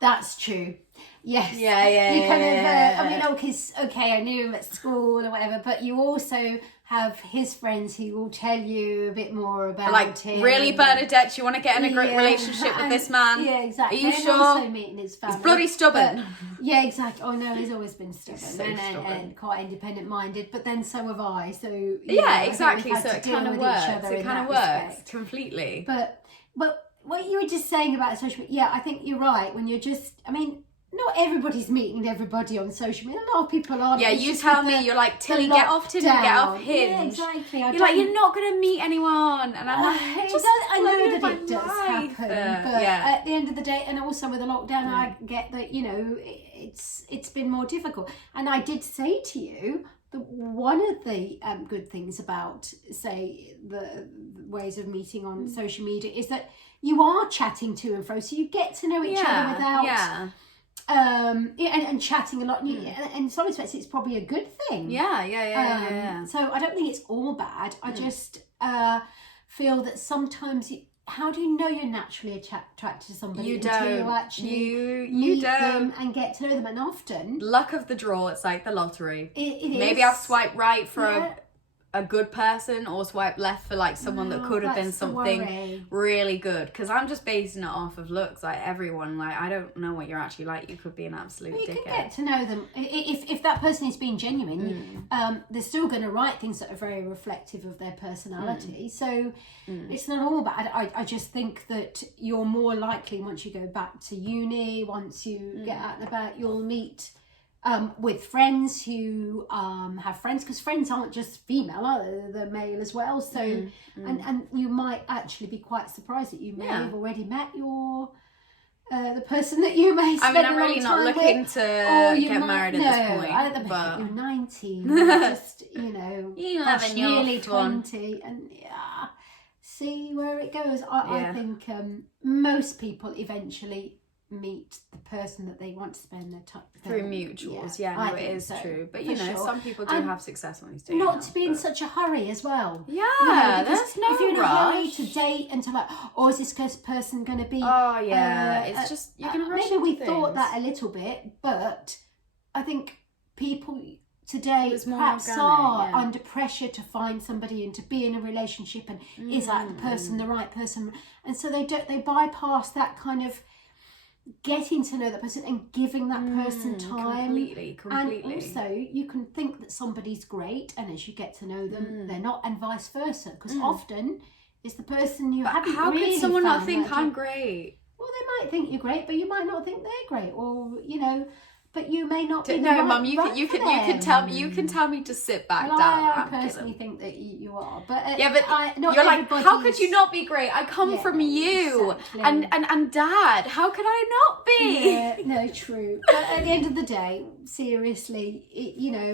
that's true. Yes. Yeah. You kind of, I mean, because, I knew him at school or whatever, but you also have his friends who will tell you a bit more about him. Really, Bernadette, you want to get in a great relationship with this man? Yeah, exactly. Are you sure? Also meeting his family. He's bloody stubborn. Yeah, exactly. Oh no, he's always been stubborn, and quite independent-minded, but then so have I. So exactly. So it kind of works. Completely. But what you were just saying about social media, I think you're right. When you're just, no not everybody's meeting everybody on social media. A lot of people aren't. Yeah, you tell me, you're like, Tilly, get off Tinder, get off Hinge. Yeah, exactly. You're like, you're not going to meet anyone. And I'm like, I know that it does happen, but yeah. at the end of the day, and also with the lockdown, I get that, you know, it's been more difficult. And I did say to you that one of the good things about, say, the ways of meeting on social media is that you are chatting to and fro, so you get to know each other without and chatting a lot, and in some respects it's probably a good thing. So I don't think it's all bad. I just feel that sometimes how do you know you're naturally attracted to somebody until you actually meet them and get to know them? And often luck of the draw, it's like the lottery. It maybe is. I've swiped right for a good person, or swipe left for like someone that could have been something really good, because I'm just basing it off of looks. Like everyone, like I don't know what you're actually like. You could be an absolute dickhead. You can get to know them. If that person is being genuine, they're still going to write things that are very reflective of their personality. So it's not all bad. I just think that you're more likely, once you go back to uni, once you get out and about, you'll meet with friends who have friends, because friends aren't just female, are they? They're male as well. So and you might actually be quite surprised that you may have already met your the person that you may spend I'm really not looking to get married at this point. I don't know, you're 19, just you're nearly 20, and see where it goes. I think most people eventually meet the person that they want to spend their time with. Through mutuals, it is true. But you know, some people do have success on these days. Not to be in such a hurry as well. Yeah, there's no if you're in rush. a hurry to date and to like, is this person going to be? It's just you're going to rush. Maybe we thought that a little bit, but I think people today perhaps are under pressure to find somebody and to be in a relationship, and is that the person the right person? And so they bypass that kind of getting to know that person and giving that person time. Completely. And also you can think that somebody's great, and as you get to know them they're not, and vice versa, because often it's the person you haven't how really could someone not think that I'm great? Well, they might think you're great, but you might not think they're great, or but you may not be. No, Mum, you can tell me to sit back down. I personally think that you are, but not you're like, how could you not be great? I come from you, exactly. and Dad. How could I not be? Yeah, no, true. But at the end of the day, seriously,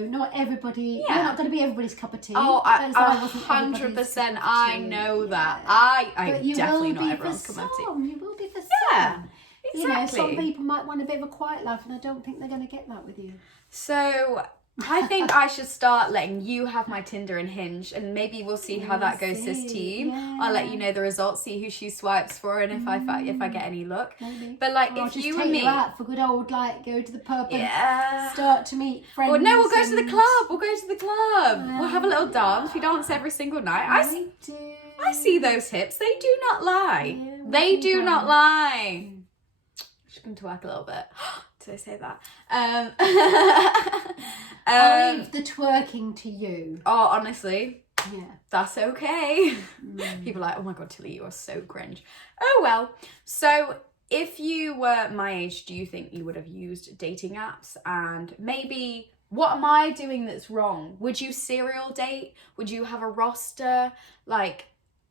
not everybody. You're not going to be everybody's cup of tea. 100%. I know that. I definitely not everyone's cup of tea. You will be for some. Exactly. Some people might want a bit of a quiet life, and I don't think they're going to get that with you. So I think I should start letting you have my Tinder and Hinge, and maybe we'll see how that goes, SisTea. Yeah. I'll let you know the results, see who she swipes for, and if I get any luck. Maybe. But like, if you and me, you out for good old go to the pub and start to meet friends. Well, no, we'll go to the club. We'll have a little dance. We dance every single night. I see those hips. They do not lie. They do not lie. Just going to work a little bit. Did I say that? I'll leave the twerking to you. Oh, honestly, that's okay. People are like, oh my God, Tilly, you are so cringe. Oh well. So if you were my age, do you think you would have used dating apps? And maybe, what am I doing that's wrong? Would you serial date? Would you have a roster? Like,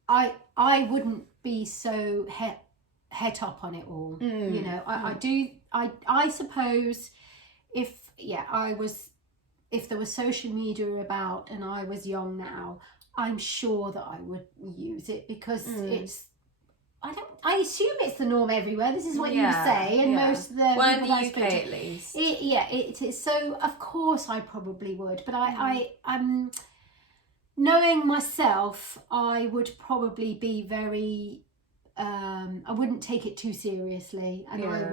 I wouldn't be so het up on it all. I suppose if there was social media about and I was young now, I'm sure that I would use it, because I assume it's the norm everywhere. This is what you say, and most of the in the UK at least. It is. So of course I probably would, but I'm knowing myself, I would probably be very. I wouldn't take it too seriously, and I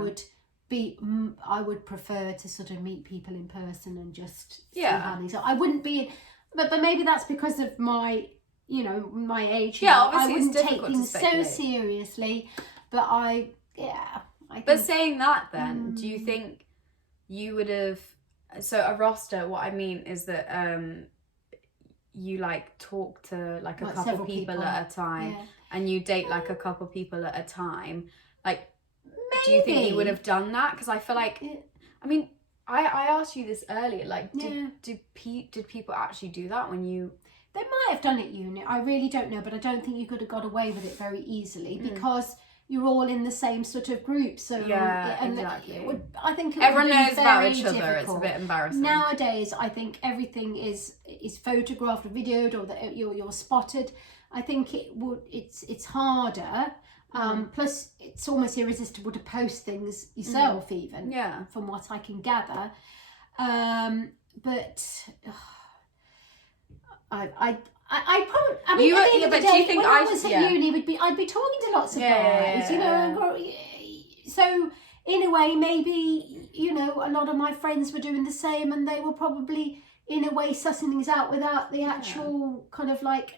would prefer to sort of meet people in person and just see how things are. I wouldn't be, but maybe that's because of my my age. Obviously I wouldn't take things so speculate. seriously, but I think, but saying that, then do you think you would have? So a roster. What I mean is that you like talk to like a couple people at a time. And you date like a couple people at a time. Like, maybe. Do you think you would have done that? Because I feel like I mean, I asked you this earlier, like, did people actually do that when you... They might have done it, I really don't know, but I don't think you could have got away with it very easily because you're all in the same sort of group. So exactly. I think everyone knows about each other. It's a bit embarrassing. Nowadays, I think everything is photographed or videoed, or that you're spotted. I think it's harder. Plus, it's almost irresistible to post things yourself, even. Yeah. From what I can gather, but I probably. I mean, at the end of the day, when I was at uni, I'd be talking to lots of guys, So in a way, maybe a lot of my friends were doing the same, and they were probably in a way sussing things out without the actual kind of like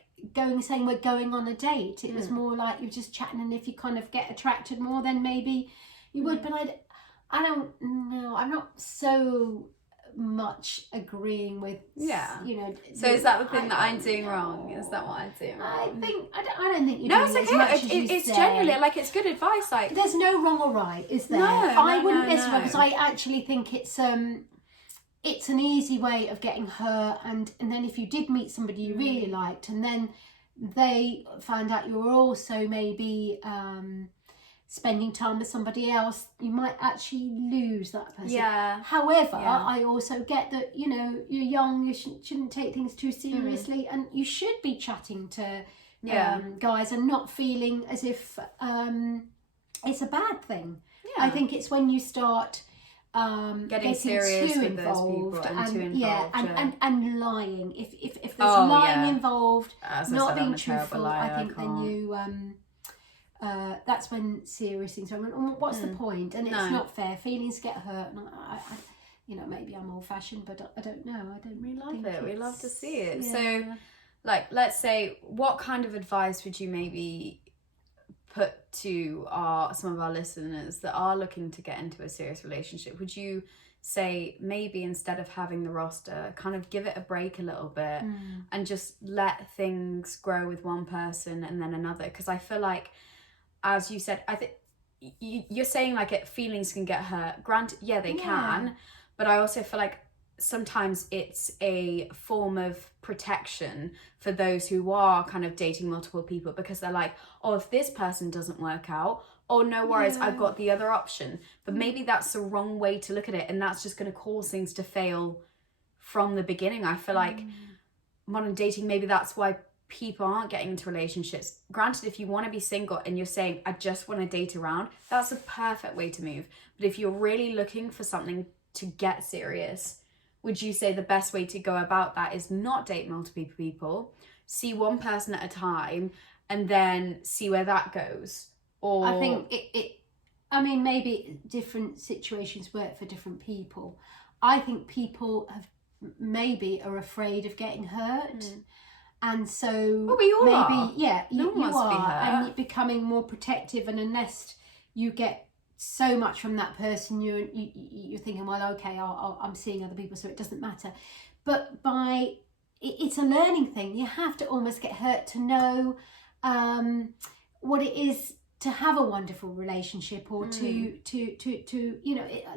saying we're going on a date. It was more like you're just chatting, and if you kind of get attracted more, then maybe you would. But I don't know. I'm not so much agreeing with So is that the thing that I'm doing wrong? Is that what I'm doing wrong? I don't think you're doing it's okay. as much as you it's say. genuinely like it's good advice. Like there's no wrong or right, is there? I wouldn't necessarily, because I actually think it's an easy way of getting hurt, and then if you did meet somebody you really liked, and then they found out you were also maybe spending time with somebody else, you might actually lose that person. Yeah. However, I also get that, you're young, you shouldn't take things too seriously, and you should be chatting to guys and not feeling as if it's a bad thing. Yeah. I think it's when you start getting serious too with involved those people and too involved, and lying. If there's lying involved, not being truthful, liar, I think then you that's when serious things are. What's the point? And it's not fair. Feelings get hurt, and I maybe I'm old-fashioned, but I don't know. We love it. We love to see it. Yeah. So, like, let's say, what kind of advice would you maybe put to some of our listeners that are looking to get into a serious relationship? Would you say maybe instead of having the roster, kind of give it a break a little bit and just let things grow with one person and then another? Because I feel like, as you said, I think you're saying like feelings can get hurt. Granted, they can, but I also feel like sometimes it's a form of protection for those who are kind of dating multiple people, because they're like, oh, if this person doesn't work out, oh, no worries, I've got the other option. But maybe that's the wrong way to look at it, and that's just going to cause things to fail from the beginning. I feel like modern dating, maybe that's why people aren't getting into relationships. Granted, if you want to be single and you're saying, I just want to date around, that's a perfect way to move. But if you're really looking for something to get serious, would you say the best way to go about that is not date multiple people, see one person at a time, and then see where that goes? Or I think I mean, maybe different situations work for different people. I think people are afraid of getting hurt. And so we all are. You are, and becoming more protective, and unless you get so much from that person, you're thinking, well, okay, I'm seeing other people, so it doesn't matter. But it's a learning thing. You have to almost get hurt to know what it is to have a wonderful relationship, or to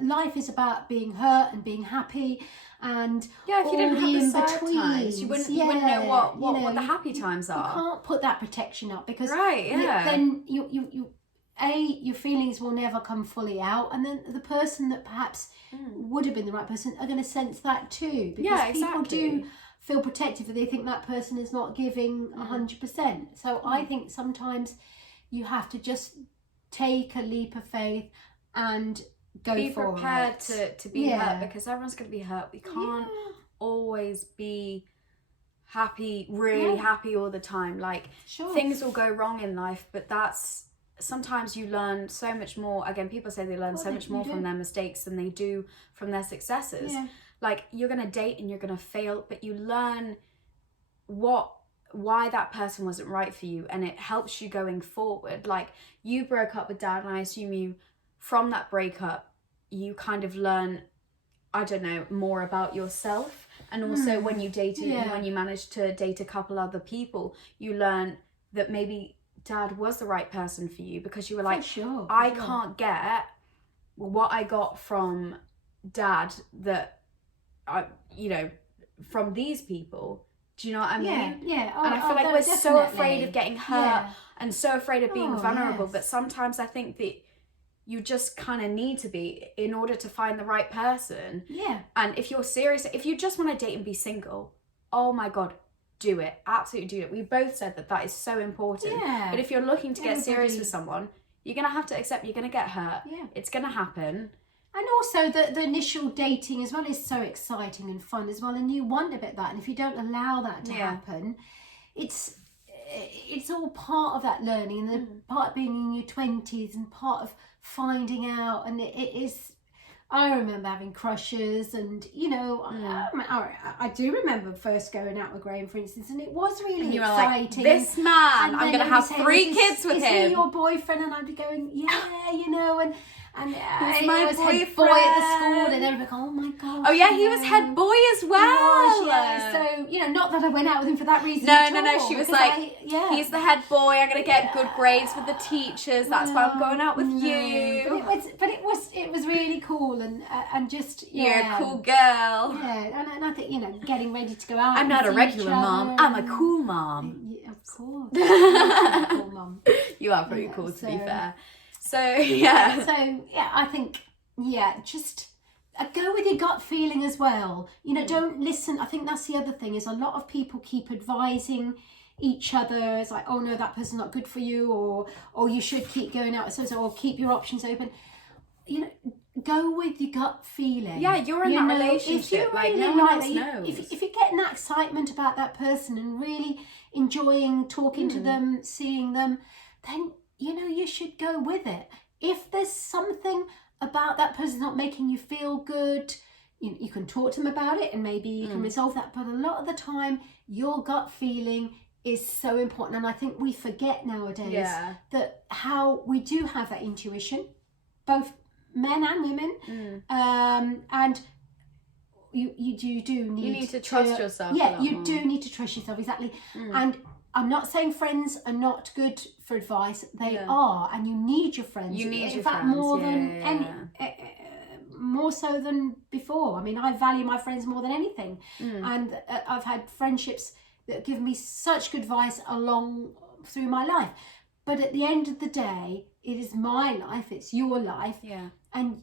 life is about being hurt and being happy, and if you didn't have the sad times, you wouldn't know what the happy times are. You can't put that protection up, because then your feelings will never come fully out, and then the person that perhaps would have been the right person are going to sense that too, because people do feel protective if they think that person is not giving 100%. So I think sometimes you have to just take a leap of faith and go for it. Be prepared to be hurt, because everyone's going to be hurt. We can't always be happy, really happy all the time. Like, things will go wrong in life, but sometimes you learn so much more. Again, people say they learn so much more from their mistakes than they do from their successes. Like, you're going to date and you're going to fail, but you learn why that person wasn't right for you, and it helps you going forward. Like, you broke up with Dad, and I assume you, from that breakup, you kind of learn, I don't know, more about yourself. And also when you dated and when you managed to date a couple other people, you learn that maybe Dad was the right person for you, because you were like, I can't get what I got from dad that from these people. Do you know what I mean? Yeah. And I feel like we're so afraid of getting hurt and so afraid of being vulnerable. Yes. But sometimes I think that you just kind of need to be in order to find the right person. Yeah. And if you're serious, if you just want to date and be single, oh my God, do it. Absolutely do it. We both said that is so important. Yeah. But if you're looking to get serious with someone, you're going to have to accept you're going to get hurt. Yeah. It's going to happen. And also the initial dating as well is so exciting and fun as well, and you want a bit of that. And if you don't allow that to happen, it's all part of that learning, and the part of being in your 20s and part of finding out. And it is, I remember having crushes, and I do remember first going out with Graham, for instance, and it was really exciting. Like, this man, I'm going to have 3 kids with him. Is he your boyfriend? And I'd be going, and he's my was boyfriend. Head boy at the school, and everybody, oh my God. Oh yeah, he was head boy as well. He was, yeah. So not that I went out with him for that reason. No. She was like, he's the head boy. I'm gonna get good grades with the teachers. That's why I'm going out with you. But it was really cool, and just you're a cool girl. Yeah, and I think getting ready to go out. I'm not a regular mom. I'm a cool mom. Of course, I'm a cool mom. You are pretty cool, to be fair. So I think just go with your gut feeling as well. Don't listen. I think that's the other thing, is a lot of people keep advising each other. It's like, oh no, that person's not good for you, or you should keep going out, or keep your options open. Go with your gut feeling. Yeah, you're in that relationship. If you no one else knows. If you're getting that excitement about that person and really enjoying talking to them, seeing them, then you should go with it. If there's something about that person not making you feel good, you can talk to them about it, and maybe you can resolve that. But a lot of the time, your gut feeling is so important. And I think we forget nowadays that how we do have that intuition, both men and women. And you do need you need to trust yourself. Yeah, you do need to trust yourself, exactly. And I'm not saying friends are not good for advice. They are, and you need your friends. You need in fact, more than more so than before. I mean, I value my friends more than anything, and I've had friendships that give me such good advice along through my life. But at the end of the day, it is my life. It's your life. Yeah. And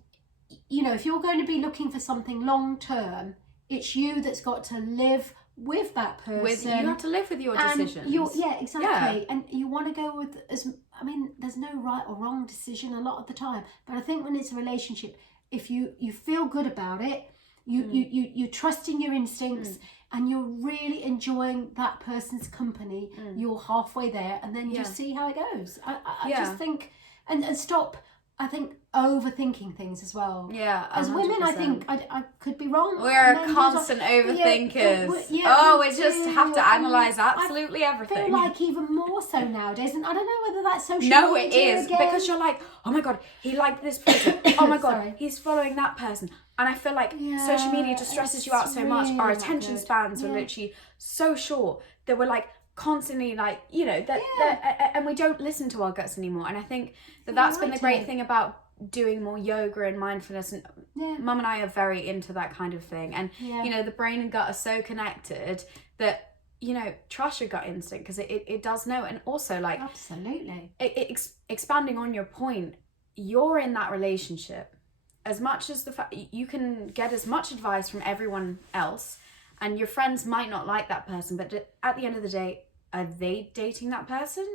if you're going to be looking for something long term, it's you that's got to live with that person. You have to live with your decisions. Exactly. Yeah. And you want to go with there's no right or wrong decision a lot of the time. But I think when it's a relationship, if you feel good about it, you trust in your instincts, and you're really enjoying that person's company, you're halfway there, and then you just see how it goes. I just think, and stop, I think, overthinking things as well. Yeah, 100%. As women, I think I could be wrong. We're constant overthinkers. We just have to analyse absolutely everything. I feel like even more so nowadays, and I don't know whether that's social media. No, it is again. Because you're like, oh my God, he liked this person. Oh my God, he's following that person. And I feel like social media just stresses you out so much. Our attention spans are literally so short that we're like constantly like, and we don't listen to our guts anymore. And I think that's been the great thing about doing more yoga and mindfulness. And Mum and I are very into that kind of thing. And, the brain and gut are so connected that, trust your gut instinct, because it does know. And also, like, absolutely, expanding on your point, you're in that relationship. As much as the fact you can get as much advice from everyone else, and your friends might not like that person, but at the end of the day, are they dating that person?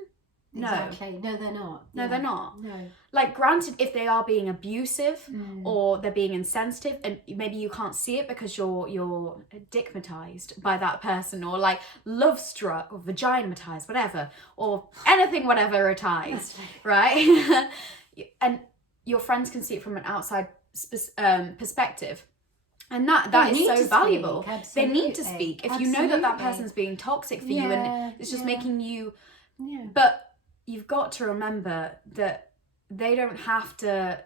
No. Exactly. No, they're not. No, they're not. No. Like, granted, if they are being abusive or they're being insensitive, and maybe you can't see it because you're dickmatized by that person, or like love struck or vaginamatized, whatever, or anything whatever-atized, right? And your friends can see it from an outside perspective, and that is so valuable. They need to speak if you know that person's being toxic for you, and it's just making you but you've got to remember that they don't have to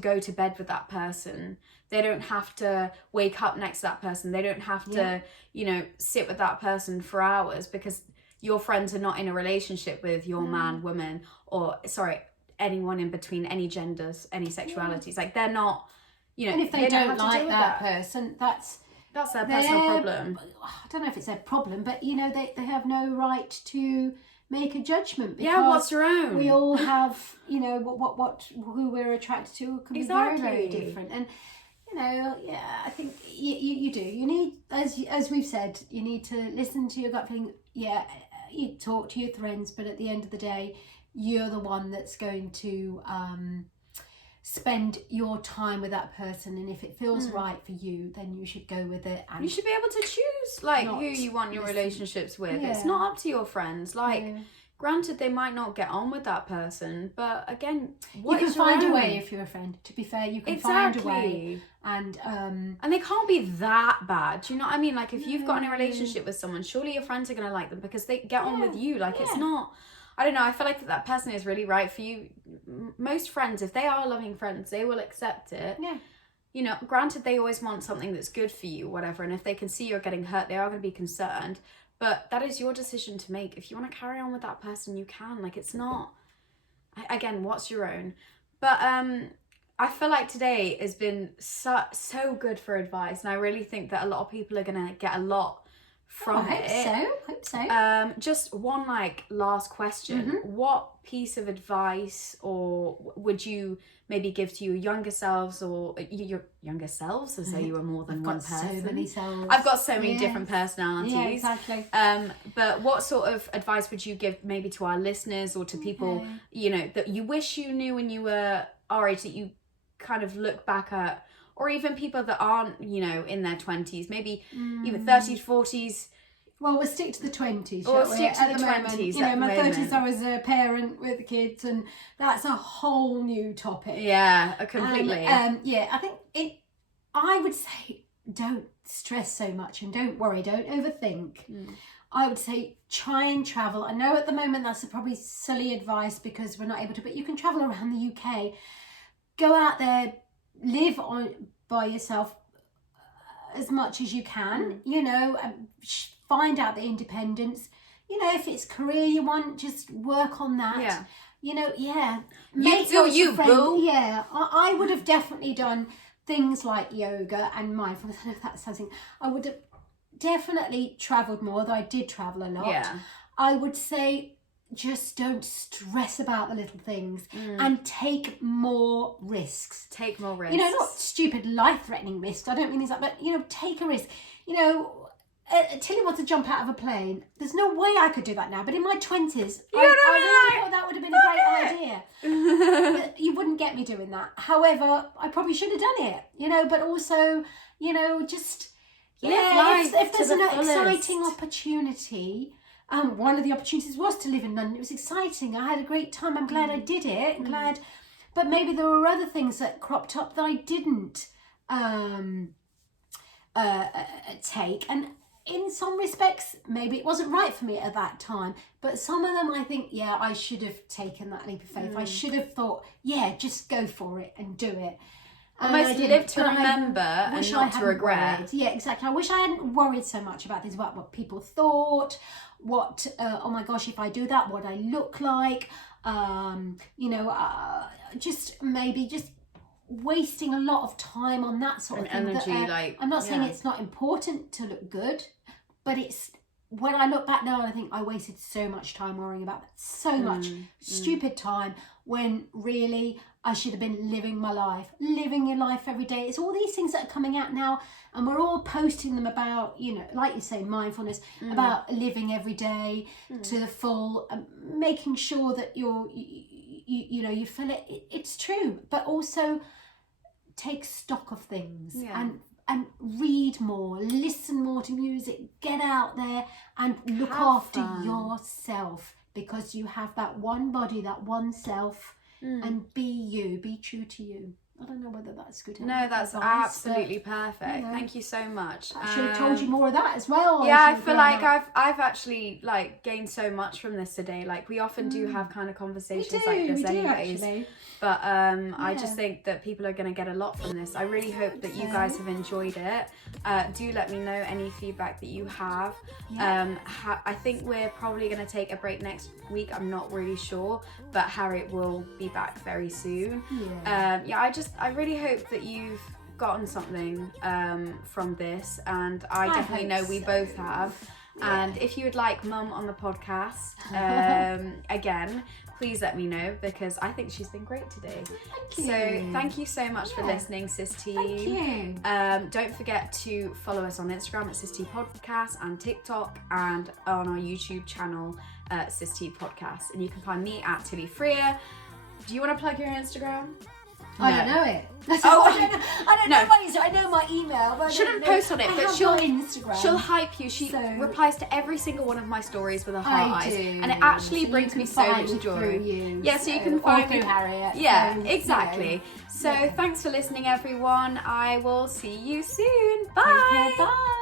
go to bed with that person. They don't have to wake up next to that person. They don't have to sit with that person for hours, because your friends are not in a relationship with your man, woman, or anyone in between, any genders, any sexualities. Like, they're not, you know, and if they don't have to like deal with that person, that's their personal problem. I don't know if it's their problem, but you know, they have no right to make a judgment, because what's your own? we all have, you know, who we're attracted to can be very, very different. And you know, I think you do. You need, as we've said, you need to listen to your gut feeling. Yeah, you talk to your friends, but at the end of the day, you're the one that's going to spend your time with that person, and if it feels right for you, then you should go with it. And you should be able to choose like who you want your relationships with. It's not up to your friends. Like, granted, they might not get on with that person, but again, you can find a way. If you're a friend, to be fair, you can find a way. And they can't be that bad. Do you know what I mean? Like, if you've got in a relationship with someone, surely your friends are going to like them because they get on with you. Like, it's not, I don't know, I feel like that person is really right for you. Most friends, if they are loving friends, they will accept it. Yeah. You know, granted, they always want something that's good for you, whatever, and if they can see you're getting hurt, they are going to be concerned. But that is your decision to make. If you want to carry on with that person, you can. Like, it's not, again, what's your own? But I feel like today has been so good for advice, and I really think that a lot of people are going to get a lot from it. I hope so. Just one last question. What piece of advice or would you maybe give to your younger selves, or your younger selves, as though you were more than one person? So many selves. I've got so many different personalities. Yeah, exactly. But what sort of advice would you give maybe to our listeners, or to people, you know, that you wish you knew when you were our age, that you kind of look back at, or even people that aren't, you know, in their 20s, maybe even 30s, 40s. Well, we'll stick to the 20s. Or stick to the 20s. Moment, you know, in my 30s, I was a parent with kids, and that's a whole new topic. Yeah, completely. I think I would say, don't stress so much and don't worry, don't overthink. I would say try and travel. I know at the moment that's probably silly advice because we're not able to, but you can travel around the UK. Go out there, live by yourself as much as you can, you know, find out the independence. You know, if it's career you want, just work on that. Yeah. You know, Make you, boo. Yeah, I would have definitely done things like yoga and mindfulness. I know that's something. I would have definitely travelled more, though I did travel a lot. Yeah. I would say just don't stress about the little things and take more risks. Take more risks. You know, not stupid life-threatening risks. I don't mean things like, but, you know, take a risk. You know, Tilly wants to jump out of a plane. There's no way I could do that now. But in my 20s, I really thought that would have been a great idea. But you wouldn't get me doing that. However, I probably should have done it. You know, but also, you know, just, if there's an exciting opportunity. One of the opportunities was to live in London. It was exciting. I had a great time. I'm glad I did it. I'm glad. But maybe there were other things that cropped up that I didn't take. And in some respects, maybe it wasn't right for me at that time. But some of them, I think, I should have taken that leap of faith. I should have thought, just go for it and do it. Almost live to remember and not to regret. Worried. Yeah, exactly. I wish I hadn't worried so much about things, about what people thought, what, oh my gosh, if I do that, what I look like, just wasting a lot of time on that sort of thing. Energy, I'm not saying it's not important to look good, but it's, when I look back now, I think I wasted so much time worrying about that. So much stupid time, when really I should have been living my life, living your life every day. It's all these things that are coming out now, and we're all posting them about, you know, like you say, mindfulness, about living every day to the full, making sure that you feel it. It's true, but also take stock of things and read more, listen more to music, get out there and look after yourself, because you have that one body, that one self, and be you, be true to you. I don't know whether that's good. No, that's advice, absolutely perfect. You know, thank you so much. I should have told you more of that as well. Yeah, I feel like I've actually gained so much from this today. Like, we often do have kind of conversations like this anyways. But I just think that people are going to get a lot from this. I really hope that you guys have enjoyed it. Do let me know any feedback that you have. I think we're probably going to take a break next week. I'm not really sure, but Harriet will be back very soon. I really hope that you've gotten something from this, and I definitely know we both have. Yeah. And if you would like Mum on the podcast again, please let me know, because I think she's been great today. Thank you. So thank you so much for listening, SisTea. Thank you. Don't forget to follow us on Instagram at SisTea Podcast and TikTok, and on our YouTube channel, SisTea Podcast. And you can find me at Tilly Freer. Do you want to plug your Instagram? I don't know it. Oh, I don't know my Instagram. I know my email, but shouldn't post on it. But she'll Instagram. She'll hype you. She replies to every single one of my stories with her heart eyes, and it actually brings me so much joy. Yeah, so you can find me through Harriet. Yeah, exactly. So thanks for listening, everyone. I will see you soon. Bye. Bye.